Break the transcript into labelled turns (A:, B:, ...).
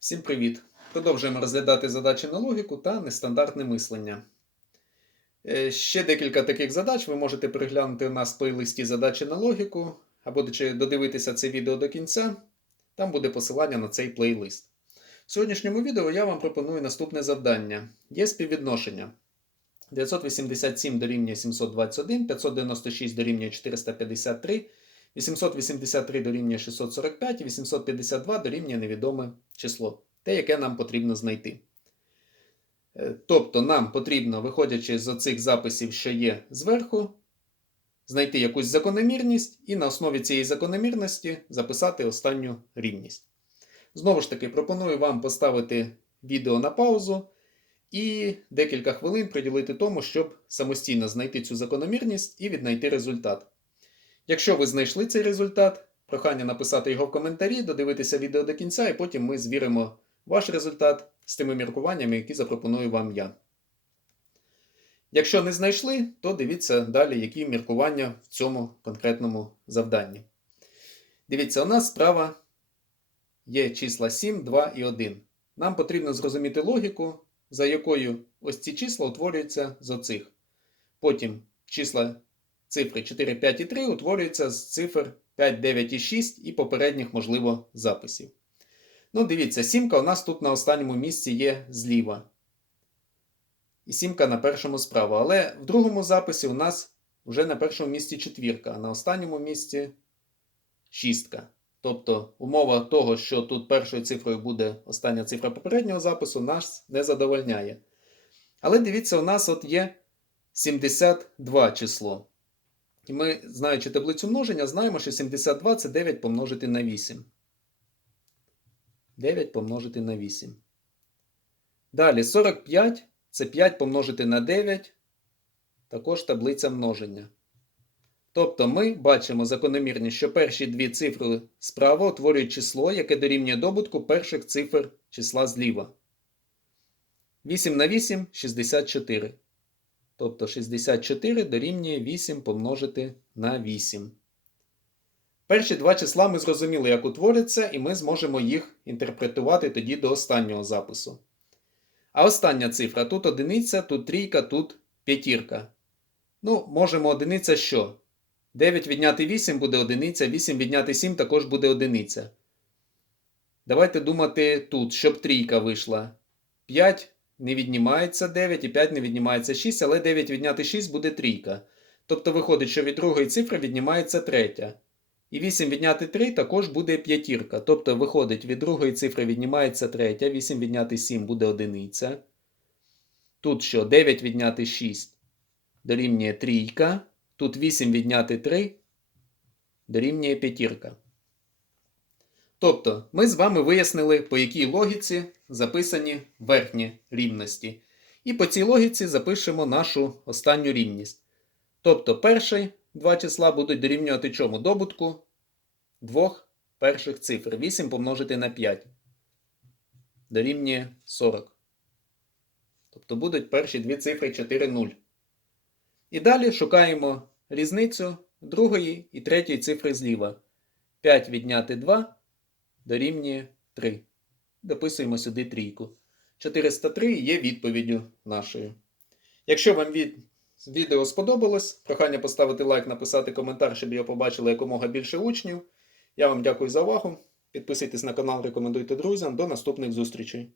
A: Всім привіт! Продовжуємо розглядати задачі на логіку та нестандартне мислення. Е, Ще декілька таких задач ви можете переглянути у нас в плейлисті задачі на логіку, або додивитися це відео до кінця. Там буде посилання на цей плейлист. В сьогоднішньому відео я вам пропоную наступне завдання. Є співвідношення. 987 дорівнює 721, 596 дорівнює 453, 883 дорівнює 645 і 852 дорівнює невідоме число, те, яке нам потрібно знайти. Е, Тобто нам потрібно, виходячи з оцих записів, що є зверху, знайти якусь закономірність і на основі цієї закономірності записати останню рівність. Знову ж таки, пропоную вам поставити відео на паузу і декілька хвилин приділити тому, щоб самостійно знайти цю закономірність і віднайти результат. Якщо ви знайшли цей результат, прохання написати його в коментарі, додивитися відео до кінця, і потім ми звіримо ваш результат з тими міркуваннями, які запропоную вам я. Якщо не знайшли, то дивіться далі, які міркування в цьому конкретному завданні. Дивіться, у нас справа є числа 7, 2 і 1. Нам потрібно зрозуміти логіку, за якою ось ці числа утворюються з оцих. Потім числа цифри 4, 5 і 3 утворюються з цифр 5, 9 і 6 і попередніх, можливо, записів. Ну, дивіться, сімка у нас тут на останньому місці є зліва. І сімка на першому справа. Але в другому записі у нас вже на першому місці четвірка, а на останньому місці шістка. Тобто умова того, що тут першою цифрою буде остання цифра попереднього запису, нас не задовольняє. Але дивіться, у нас от є 72 число. І ми, знаючи таблицю множення, знаємо, що 72 це 9 помножити на 8. 9 помножити на 8. Далі 45 це 5 помножити на 9. Також таблиця множення. Тобто ми бачимо закономірність, що перші дві цифри справа утворюють число, яке дорівнює добутку перших цифр числа зліва. 8 на 8 64. Тобто 64 дорівнює 8 помножити на 8. Перші два числа ми зрозуміли, як утворяться, і ми зможемо їх інтерпретувати тоді до останнього запису. А остання цифра тут одиниця, тут трійка, тут п'ятірка. Ну, можемо одиниця що? 9 відняти 8 буде одиниця, 8 відняти 7 також буде одиниця. Давайте думати тут, щоб трійка вийшла. 5 не віднімається 9 і 5 не віднімається 6, але 9 відняти 6 буде трійка. Тобто виходить, що від другої цифри віднімається третя. І 8 відняти 3 також буде п'ятірка. Тобто виходить, від другої цифри віднімається третя, 8 відняти 7 буде одиниця. Тут що 9 відняти 6 дорівнює трійка. Тут 8 відняти 3 дорівнює п'ятірка. Тобто, ми з вами вияснили, по якій логіці записані верхні рівності. І по цій логіці запишемо нашу останню рівність. Тобто, перші два числа будуть дорівнювати чому? Добутку двох перших цифр. 8 помножити на 5. Дорівнює 40. Тобто будуть перші дві цифри 4, 0. І далі шукаємо різницю другої і третьої цифри зліва. 5 відняти 2 дорівнює 3. Дописуємо сюди трійку. 403 є відповіддю нашою. Якщо вам від... відео сподобалось, прохання поставити лайк, написати коментар, щоб його побачили якомога більше учнів. Я вам дякую за увагу. Підписуйтесь на канал, рекомендуйте друзям. До наступних зустрічей.